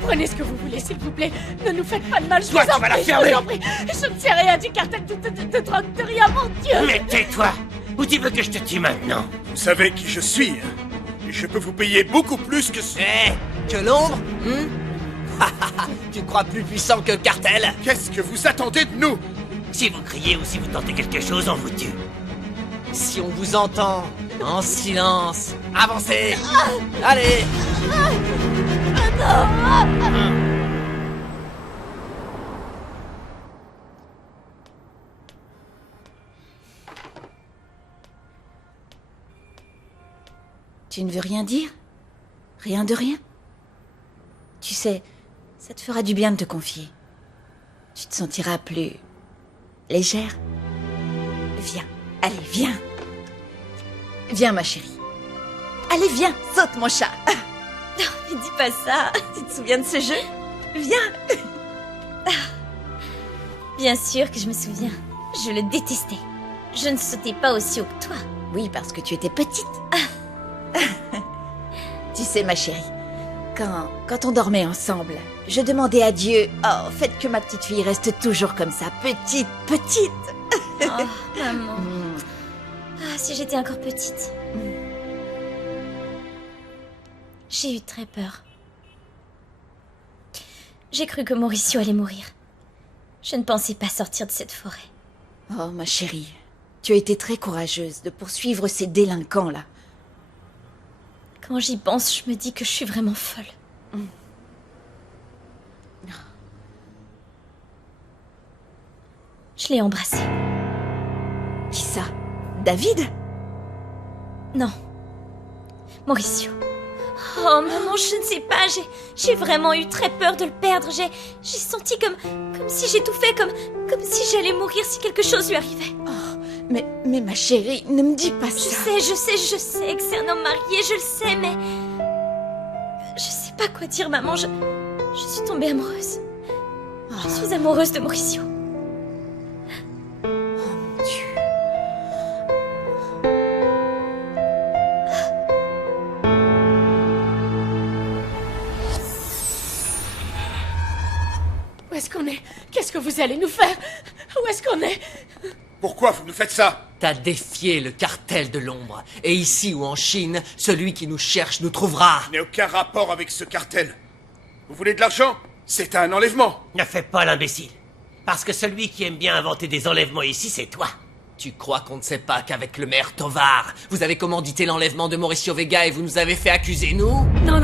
Prenez ce que vous voulez, s'il vous plaît. Ne nous faites pas de mal, je Toi, vous en tu vas la prie, fermer. je vous en prie. Je ne sais rien du cartel de drogue, de rien, mon Dieu. Mais tais-toi! Ou tu veux que je te tue maintenant? Vous savez qui je suis, hein? Et je peux vous payer beaucoup plus que ce... Que l'ombre Tu crois plus puissant que le cartel? Qu'est-ce que vous attendez de nous? Si vous criez ou si vous tentez quelque chose, on vous tue. Si on vous entend, en silence, avancez. Allez. Tu ne veux rien dire? Rien de rien? Tu sais, ça te fera du bien de te confier. Tu te sentiras plus... légère. Viens, allez, viens. Viens, ma chérie. Allez, viens, saute, mon chat. Non, dis pas ça. Tu te souviens de ce jeu? Viens. Bien sûr que je me souviens. Je le détestais. Je ne sautais pas aussi haut que toi. Oui, parce que tu étais petite. Tu sais, ma chérie, quand on dormait ensemble, je demandais à Dieu, oh, faites que ma petite fille reste toujours comme ça, petite. Oh, maman. Ah, si j'étais encore petite. J'ai eu très peur. J'ai cru que Mauricio allait mourir. Je ne pensais pas sortir de cette forêt. Oh, ma chérie, tu as été très courageuse de poursuivre ces délinquants-là. Quand j'y pense, je me dis que je suis vraiment folle. Je l'ai embrassé. Qui ça? David? Non. Mauricio. Oh, maman, je ne sais pas, j'ai vraiment eu très peur de le perdre. J'ai senti comme si j'étouffais, comme si j'allais mourir si quelque chose lui arrivait. Oh, mais ma chérie, ne me dis pas ça. Je sais que c'est un homme marié, je le sais, mais... Je sais pas quoi dire, maman, je suis tombée amoureuse. Je suis amoureuse de Mauricio. Où est-ce qu'on est? Qu'est-ce que vous allez nous faire? Où est-ce qu'on est? Pourquoi vous nous faites ça? T'as défié le cartel de l'ombre. Et ici ou en Chine, celui qui nous cherche nous trouvera. Je n'ai aucun rapport avec ce cartel. Vous voulez de l'argent? C'est un enlèvement. Ne fais pas l'imbécile. Parce que celui qui aime bien inventer des enlèvements ici, c'est toi. Tu crois qu'on ne sait pas qu'avec le maire Tovar, vous avez commandité l'enlèvement de Mauricio Vega et vous nous avez fait accuser, nous? Non,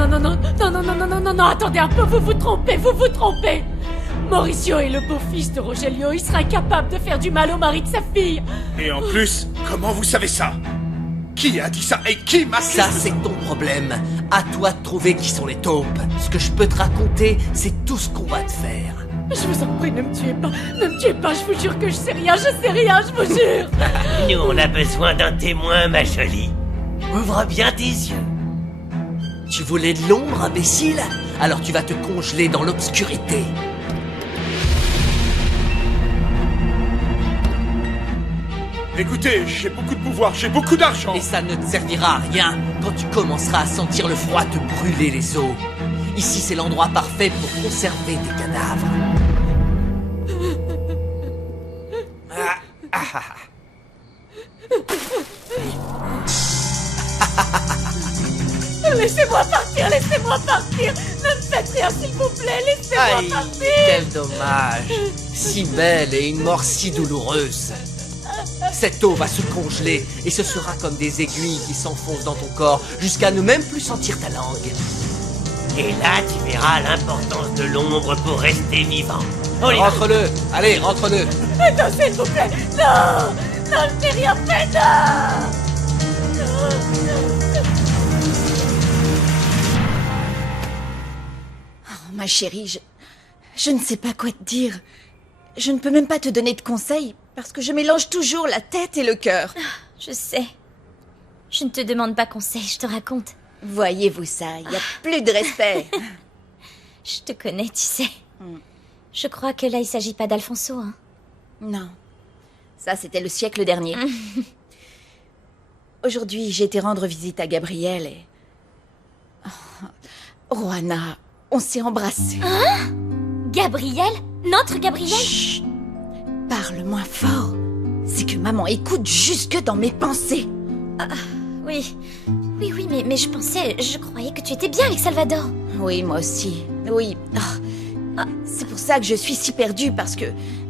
attendez un peu, vous vous trompez. Mauricio est le beau-fils de Rogelio, il sera capable de faire du mal au mari de sa fille. Et en plus, comment vous savez ça? Qui a dit ça? Et qui m'a... Ça, c'est ton problème. À toi de trouver qui sont les taupes. Ce que je peux te raconter, c'est tout ce qu'on va te faire. Je vous en prie, ne me tuez pas, je vous jure que je sais rien, je vous jure. Nous, on a besoin d'un témoin, ma jolie. Ouvre bien tes yeux. Tu voulais de l'ombre, imbécile? Alors tu vas te congeler dans l'obscurité. Écoutez, j'ai beaucoup de pouvoir, j'ai beaucoup d'argent. Et ça ne te servira à rien quand tu commenceras à sentir le froid te brûler les os. Ici, c'est l'endroit parfait pour conserver tes cadavres. Laissez-moi partir. Ne me faites rien, s'il vous plaît, laissez-moi partir. Quel dommage. Si belle et une mort si douloureuse. Cette eau va se congeler et ce sera comme des aiguilles qui s'enfoncent dans ton corps jusqu'à ne même plus sentir ta langue. Et là, tu verras l'importance de l'ombre pour rester vivant. On y va. Rentre-le. Allez, rentre-le. Non, s'il vous plaît, non, je n'ai rien fait, non. Oh, ma chérie, je ne sais pas quoi te dire. Je ne peux même pas te donner de conseils, parce que je mélange toujours la tête et le cœur. Je sais. Je ne te demande pas conseil, je te raconte. Voyez-vous ça, il n'y a plus de respect. Je te connais, tu sais. Je crois que là, il s'agit pas d'Alfonso, hein. Non. Ça, c'était le siècle dernier. Aujourd'hui, j'ai été rendre visite à Gabriel et... Oh, Juana, on s'est embrassés. Gabriel? Notre Gabriel? Chut! Parle moins fort. C'est que maman écoute jusque dans mes pensées. Oui. Oui, mais je croyais que tu étais bien avec Salvador. Oui, moi aussi. Oui. C'est pour ça que je suis si perdue, parce que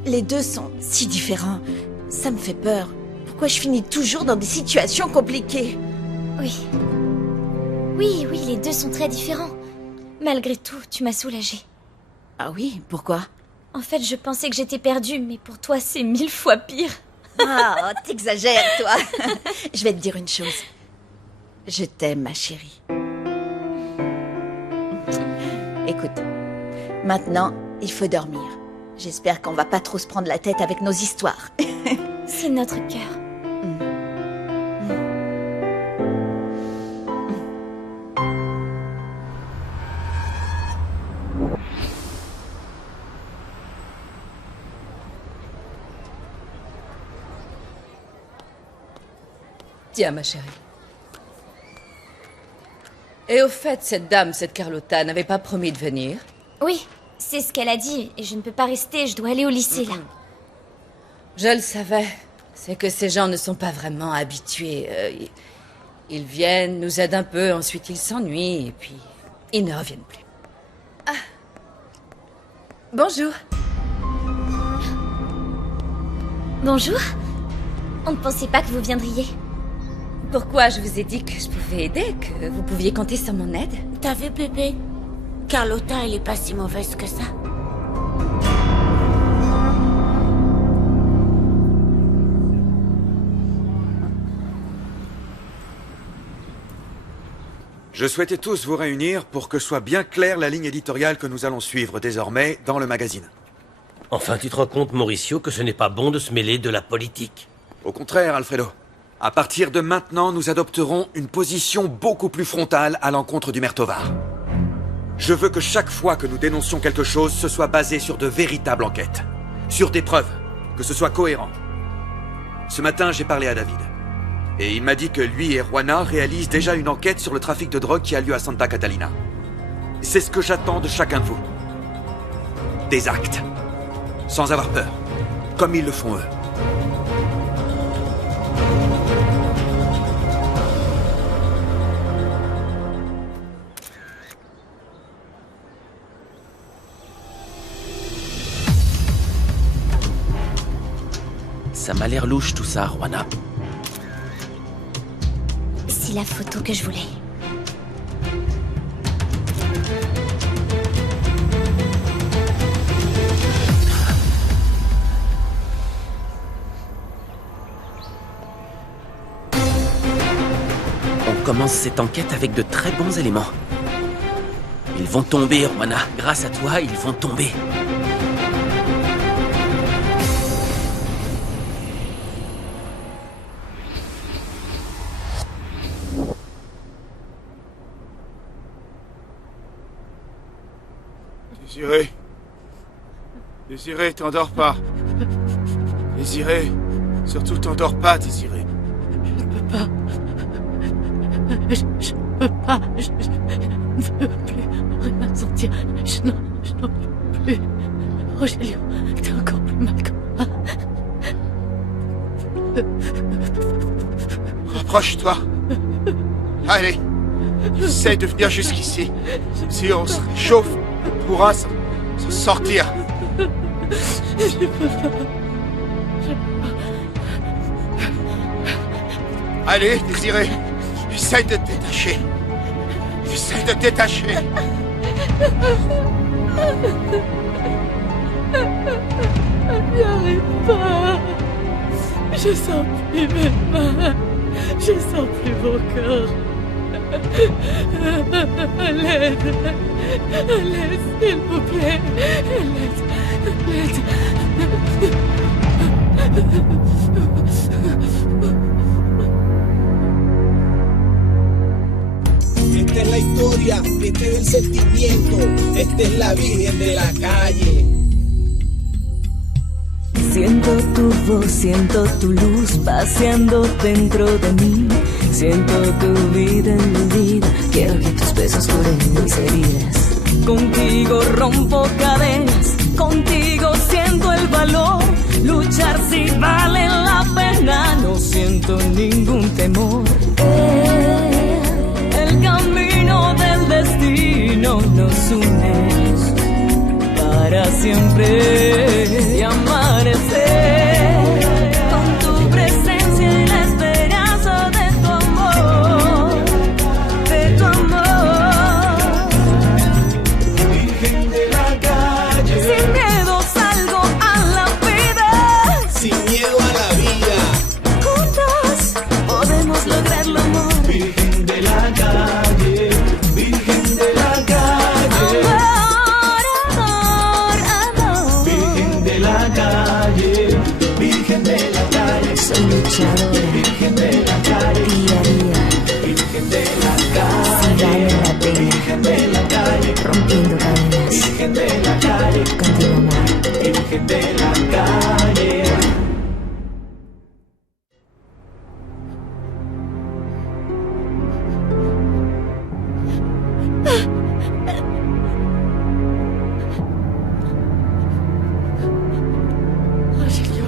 les deux sont si différents. Ça me fait peur. Pourquoi je finis toujours dans des situations compliquées? Oui. Oui, les deux sont très différents. Malgré tout, tu m'as soulagée. Ah oui, pourquoi? En fait, je pensais que j'étais perdue, mais pour toi, c'est 1000 fois pire. Ah, t'exagères, toi. Je vais te dire une chose. Je t'aime, ma chérie. Écoute, maintenant, il faut dormir. J'espère qu'on va pas trop se prendre la tête avec nos histoires. C'est notre cœur. Tiens, ma chérie. Et au fait, cette Carlotta, n'avait pas promis de venir? Oui, c'est ce qu'elle a dit, et je ne peux pas rester, je dois aller au lycée, là. Je le savais. C'est que ces gens ne sont pas vraiment habitués. Ils viennent, nous aident un peu, ensuite ils s'ennuient, et puis ils ne reviennent plus. Ah. Bonjour. Bonjour. On ne pensait pas que vous viendriez. Pourquoi je vous ai dit que je pouvais aider, que vous pouviez compter sur mon aide? T'as vu, bébé? Carlotta, elle est pas si mauvaise que ça. Je souhaitais tous vous réunir pour que soit bien claire la ligne éditoriale que nous allons suivre désormais dans le magazine. Enfin, tu te rends compte, Mauricio, que ce n'est pas bon de se mêler de la politique. Au contraire, Alfredo. À partir de maintenant, nous adopterons une position beaucoup plus frontale à l'encontre du maire Tovar. Je veux que chaque fois que nous dénoncions quelque chose, ce soit basé sur de véritables enquêtes. Sur des preuves. Que ce soit cohérent. Ce matin, j'ai parlé à David. Et il m'a dit que lui et Juana réalisent déjà une enquête sur le trafic de drogue qui a lieu à Santa Catalina. C'est ce que j'attends de chacun de vous. Des actes. Sans avoir peur. Comme ils le font eux. Ça m'a l'air louche tout ça, Juana. C'est la photo que je voulais. On commence cette enquête avec de très bons éléments. Ils vont tomber, Juana. Grâce à toi, ils vont tomber. Désiré. Désiré, t'endors pas. Désiré. Surtout t'endors pas, Désiré. Je peux pas. Je peux pas. Je ne veux plus rien sentir. Je n'en peux plus. Rogelio, t'es encore plus mal que moi. Rapproche-toi. Allez. Essaye de venir jusqu'ici. Si on se réchauffe, on pourra s'en sortir. Je peux pas. Allez, Désiré. Essaye de te détacher. Essaye de te détacher. J'y arrive pas. Je sens plus mes mains. Je sens plus mon corps. À l'aide. À l'aide, s'il vous plaît. À l'aide. Esta es la historia, este es el sentimiento, esta es la Virgen de la calle. Siento tu voz, siento tu luz paseando dentro de mí. Siento tu vida en mi vida. Quiero que tus besos curen mis heridas. Contigo rompo cadenas, contigo siento el valor. Luchar si vale la pena, no siento ningún temor. El camino del destino nos une para siempre y amanecer con tu presencia y la esperanza de tu amor, de tu amor. Virgen de la calle, Sin miedo salgo a la vida, sin miedo a la vida. juntos podemos lograrlo, amor. Virgen de la calle, Virgen de la calle, Amor, amor. Virgen de la calle, Virgen de la calle, Soy luchadora, Virgen de la calle, día a día, Virgen de la si calle, vale la pena, Virgen de la calle, rompiendo cadenas, Virgen de la calle, contigo, amor. Virgen de la calle. Rogelio.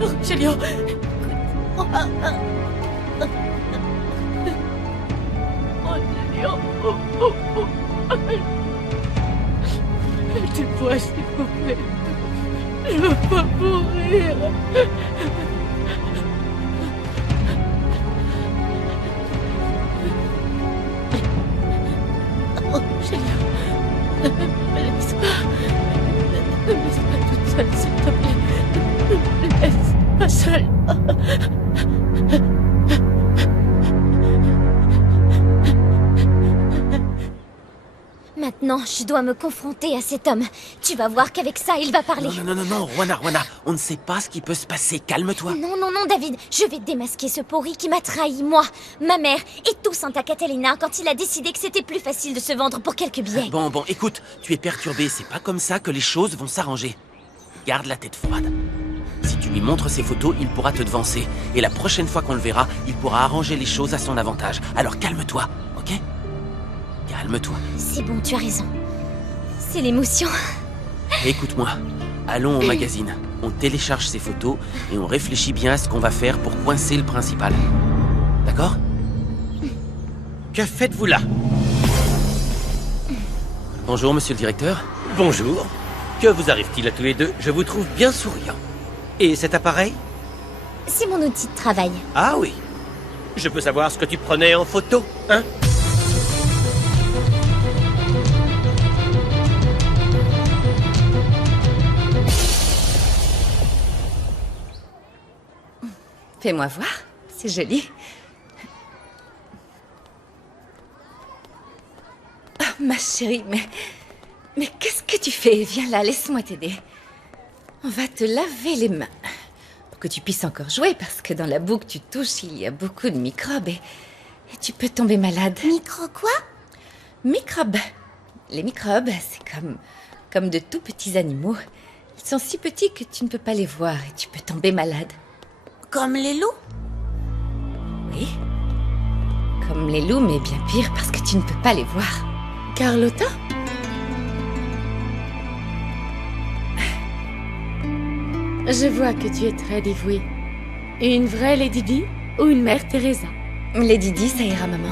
Rogelio. Rogelio. Rogelio. Aidez-moi, s'il vous plaît. Je veux pas mourir. Rogelio. Ne me laisse pas. Ne me laisse pas toute seule, s'il te plaît. Ne me laisse pas seule. Maintenant, je dois me confronter à cet homme. Tu vas voir qu'avec ça, il va parler. Non, Rwana, on ne sait pas ce qui peut se passer. Calme-toi. Non, David. Je vais démasquer ce pourri qui m'a trahi, moi, ma mère et tout Santa Catalina quand il a décidé que c'était plus facile de se vendre pour quelques billets. Bon, écoute, tu es perturbé. C'est pas comme ça que les choses vont s'arranger. Garde la tête froide. Si tu lui montres ces photos, il pourra te devancer. Et la prochaine fois qu'on le verra, il pourra arranger les choses à son avantage. Alors calme-toi, ok? Calme-toi. C'est bon, tu as raison. C'est l'émotion. Écoute-moi. Allons au magazine. On télécharge ces photos et on réfléchit bien à ce qu'on va faire pour coincer le principal. D'accord? Que faites-vous là? Bonjour, monsieur le directeur. Bonjour. Que vous arrive-t-il à tous les deux? Je vous trouve bien souriant. Et cet appareil? C'est mon outil de travail. Ah oui. Je peux savoir ce que tu prenais en photo, hein? Fais-moi voir, c'est joli. Oh, ma chérie, mais qu'est-ce que tu fais? Viens là, laisse-moi t'aider. On va te laver les mains. Pour que tu puisses encore jouer, parce que dans la boue que tu touches, il y a beaucoup de microbes et tu peux tomber malade. Micro quoi? Microbes. Les microbes, c'est comme de tout petits animaux. Ils sont si petits que tu ne peux pas les voir et tu peux tomber malade. Comme les loups? Oui. Comme les loups, mais bien pire parce que tu ne peux pas les voir. Carlotta? Je vois que tu es très dévouée. Une vraie Lady Di ou une mère Teresa? Lady Di, ça ira, maman.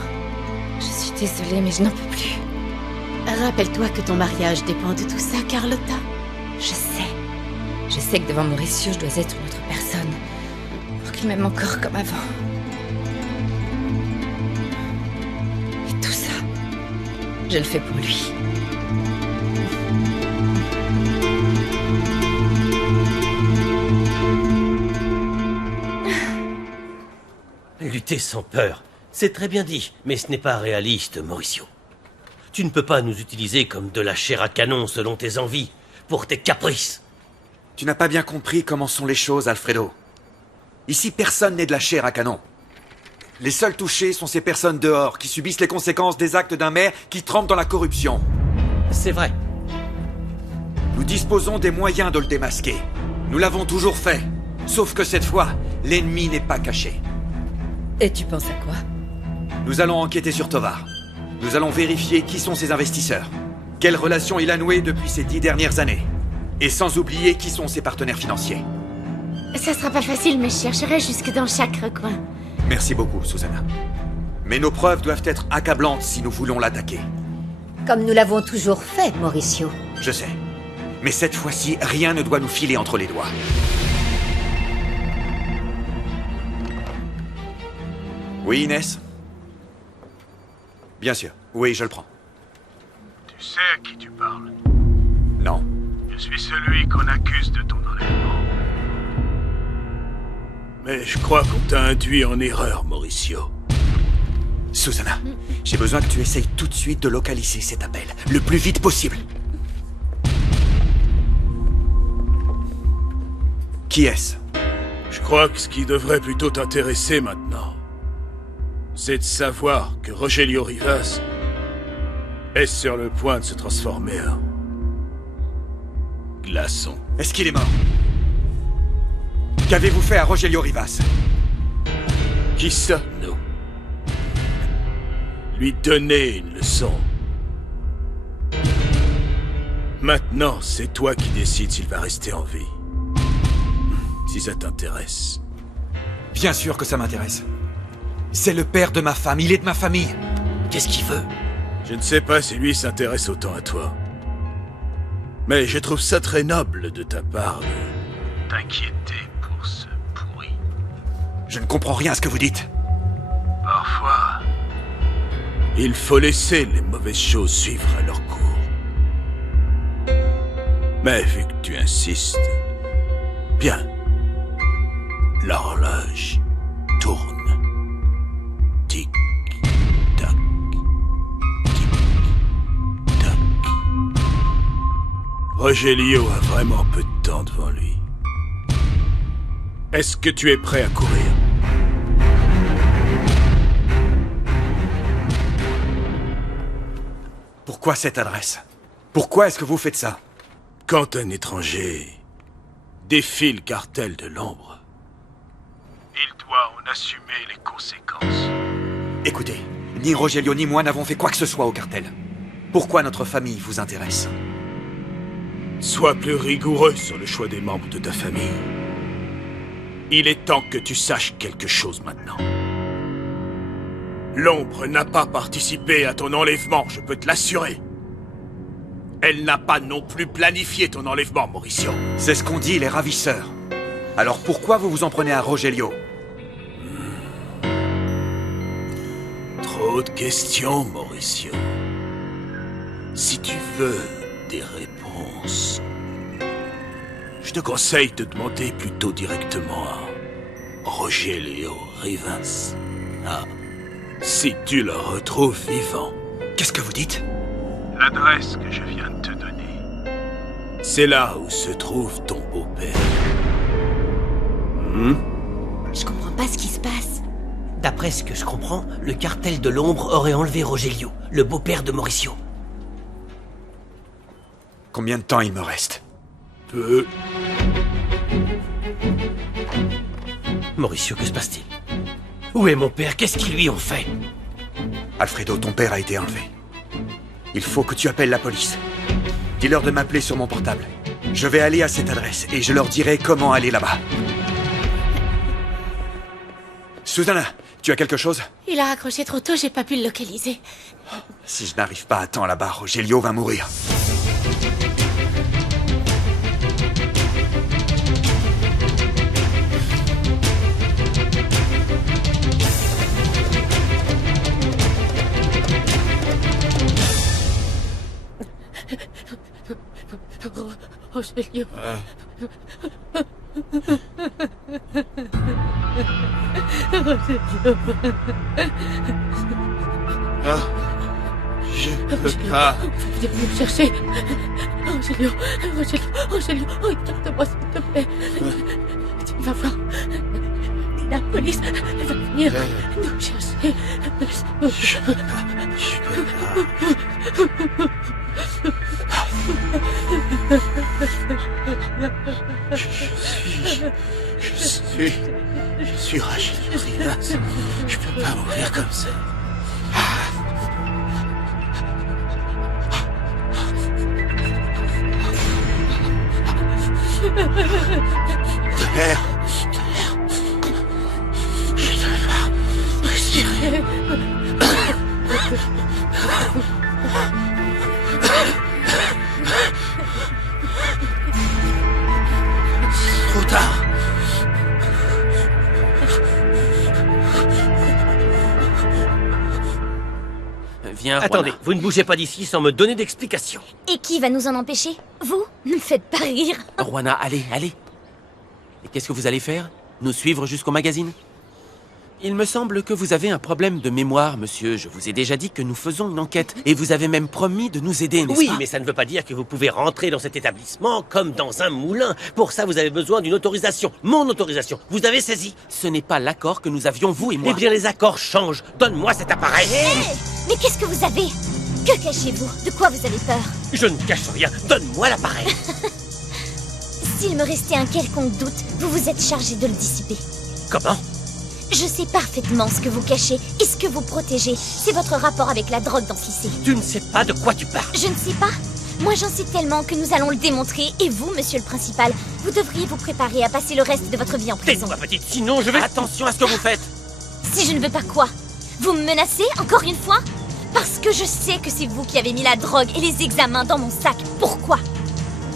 Je suis désolée, mais je n'en peux plus. Rappelle-toi que ton mariage dépend de tout ça, Carlotta. Je sais. Je sais que devant Mauricio, je dois être une autre personne. Pour qu'il m'aime encore comme avant. Et tout ça, je le fais pour lui. Lutter sans peur, c'est très bien dit, mais ce n'est pas réaliste, Mauricio. Tu ne peux pas nous utiliser comme de la chair à canon selon tes envies, pour tes caprices. Tu n'as pas bien compris comment sont les choses, Alfredo. Ici, personne n'est de la chair à canon. Les seuls touchés sont ces personnes dehors qui subissent les conséquences des actes d'un maire qui trempe dans la corruption. C'est vrai. Nous disposons des moyens de le démasquer. Nous l'avons toujours fait. Sauf que cette fois, l'ennemi n'est pas caché. Et tu penses à quoi? Nous allons enquêter sur Tovar. Nous allons vérifier qui sont ses investisseurs. Quelles relations il a nouées depuis ces 10 dernières années. Et sans oublier qui sont ses partenaires financiers. Ça sera pas facile, mais je chercherai jusque dans chaque recoin. Merci beaucoup, Susanna. Mais nos preuves doivent être accablantes si nous voulons l'attaquer. Comme nous l'avons toujours fait, Mauricio. Je sais. Mais cette fois-ci, rien ne doit nous filer entre les doigts. Oui, Inès? Bien sûr. Oui, je le prends. Tu sais à qui tu parles? Non. Je suis celui qu'on accuse de ton enlèvement. Mais je crois qu'on t'a induit en erreur, Mauricio. Susanna, j'ai besoin que tu essayes tout de suite de localiser cet appel, le plus vite possible. Qui est-ce? Je crois que ce qui devrait plutôt t'intéresser maintenant, c'est de savoir que Rogelio Rivas est sur le point de se transformer en glaçon. Est-ce qu'il est mort? Qu'avez-vous fait à Rogelio Rivas? Qui sommes-nous? Lui donner une leçon. Maintenant, c'est toi qui décides s'il va rester en vie. Si ça t'intéresse. Bien sûr que ça m'intéresse. C'est le père de ma femme, il est de ma famille. Qu'est-ce qu'il veut? Je ne sais pas si lui s'intéresse autant à toi. Mais je trouve ça très noble de ta part de t'inquiéter pour ce pourri. Je ne comprends rien à ce que vous dites. Parfois, il faut laisser les mauvaises choses suivre à leur cours. Mais vu que tu insistes, bien, l'horloge tourne. Tic, tac, tic, tac. Rogelio a vraiment peu de temps devant lui. Est-ce que tu es prêt à courir? Pourquoi cette adresse? Pourquoi est-ce que vous faites ça? Quand un étranger défie le cartel de l'ombre, il doit en assumer les conséquences. Écoutez, ni Rogelio ni moi n'avons fait quoi que ce soit au cartel. Pourquoi notre famille vous intéresse? Sois plus rigoureux sur le choix des membres de ta famille. Il est temps que tu saches quelque chose maintenant. L'ombre n'a pas participé à ton enlèvement, je peux te l'assurer. Elle n'a pas non plus planifié ton enlèvement, Mauricio. C'est ce qu'ont dit les ravisseurs. Alors pourquoi vous vous en prenez à Rogelio? Trop de questions, Mauricio. Si tu veux des réponses, je te conseille de demander plutôt directement à Rogelio Rivas. Ah, si tu le retrouves vivant. Qu'est-ce que vous dites? L'adresse que je viens de te donner, c'est là où se trouve ton beau-père. Je comprends pas ce qui se passe. D'après ce que je comprends, le cartel de l'ombre aurait enlevé Rogelio, le beau-père de Mauricio. Combien de temps il me reste? Peu. Mauricio, que se passe-t-il? Où est mon père? Qu'est-ce qu'ils lui ont fait? Alfredo, ton père a été enlevé. Il faut que tu appelles la police. Dis-leur de m'appeler sur mon portable. Je vais aller à cette adresse et je leur dirai comment aller là-bas. Susanna, tu as quelque chose? Il a raccroché trop tôt, j'ai pas pu le localiser. Si je n'arrive pas à temps là-bas, Rogelio va mourir. Rogelio. Rogelio. Ah, je peux pas. Viens me chercher. Rogelio, Rogelio, regarde-moi s'il te plaît. Tu vas voir. La police va venir nous chercher. Je peux pas. Je suis Rachel Rinas. Je peux pas mourir comme ça. De l'air. Je ne vais pas respirer. C'est trop tard. Viens, Attendez, Juana. vous ne bougez pas d'ici sans me donner d'explications. Et qui va nous en empêcher? Vous? Ne me faites pas rire. Juana, allez, allez. Et qu'est-ce que vous allez faire? Nous suivre jusqu'au magazine? Il me semble que vous avez un problème de mémoire, monsieur. Je vous ai déjà dit que nous faisons une enquête. Et vous avez même promis de nous aider, n'est-ce Oui, pas? mais ça ne veut pas dire que vous pouvez rentrer dans cet établissement comme dans un moulin. Pour ça, vous avez besoin d'une autorisation. Mon autorisation. Vous avez saisi? Ce n'est pas l'accord que nous avions, vous et moi. Eh bien, les accords changent. Donne-moi cet appareil. Mais qu'est-ce que vous avez? Que cachez-vous? De quoi vous avez peur? Je ne cache rien. Donne-moi l'appareil. S'il me restait un quelconque doute, vous vous êtes chargé de le dissiper. Comment? Je sais parfaitement ce que vous cachez et ce que vous protégez. C'est votre rapport avec la drogue dans ce lycée. Tu ne sais pas de quoi tu parles. Je ne sais pas. Moi, j'en sais tellement que nous allons le démontrer. Et vous, monsieur le principal, vous devriez vous préparer à passer le reste de votre vie en prison. Tais-toi, petite, sinon je vais... Attention à ce que vous faites. Si je ne veux pas quoi? Vous me menacez, encore une fois? Parce que je sais que c'est vous qui avez mis la drogue et les examens dans mon sac. Pourquoi?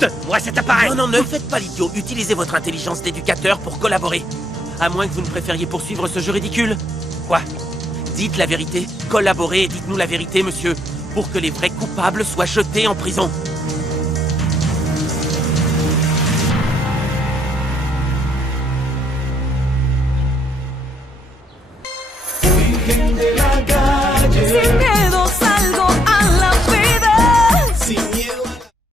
Donne-moi cet appareil. Non, non, ne faites pas l'idiot. Utilisez votre intelligence d'éducateur pour collaborer. À moins que vous ne préfériez poursuivre ce jeu ridicule. Quoi? Dites la vérité. Collaborez et dites-nous la vérité, monsieur. Pour que les vrais coupables soient jetés en prison. Virgen de la